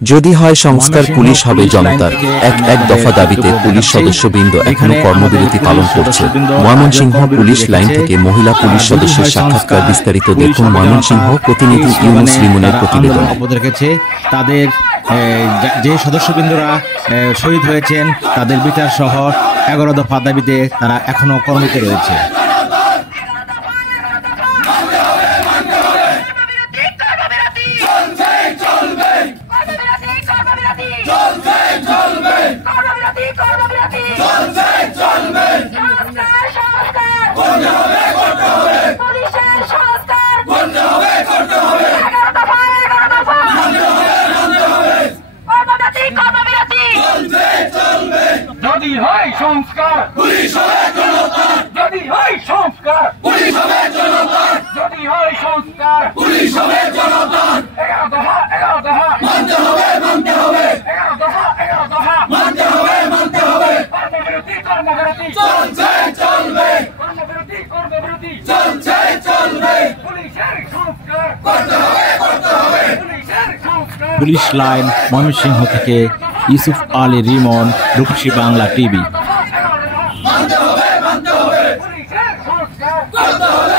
যদি হয় সংস্কার, পুলিশ হবে জনতার। এক দফা দাবিতে পুলিশ সদস্যবৃন্দ এখনো কর্মবিরতি পালন করছে। ময়মনসিংহ পুলিশ লাইন থেকে মহিলা পুলিশ সদস্যের সাক্ষাৎকার। বিস্তারিত দেখুন ময়মনসিংহ প্রতিনিধি ইউনুস লিমনের প্রতিবেদন। তাদের যে সদস্যবৃন্দরা শহীদ হয়েছেন তাদের বিচার সহ 11 দফা দাবিতে তারা এখনো কর্মরত রয়েছে। যদি হয় সংস্কার, পুলিশ হবে জনতার। যদি হয় সংস্কার, পুলিশ হবে জনতার। যদি হয় সংস্কার, পুলিশ হবে জনতার। 11 দফা মানতে হবে, মানতে হবে। 11 দফা মানতে হবে, মানতে হবে। কর্মবিরতি চলছে, চলবে। কর্মবিরতি চলছে, চলবে। পুলিশের সংস্কার করতে হবে, করতে হবে। পুলিশের সংস্কার। পুলিশ লাইন, ময়মনসিংহ থেকে ইউসুফ আলী রিমন, রূপসী বাংলা টিভি। মানতে হবে, মানতে হবে। পুলিশের সংস্কার করতে হবে।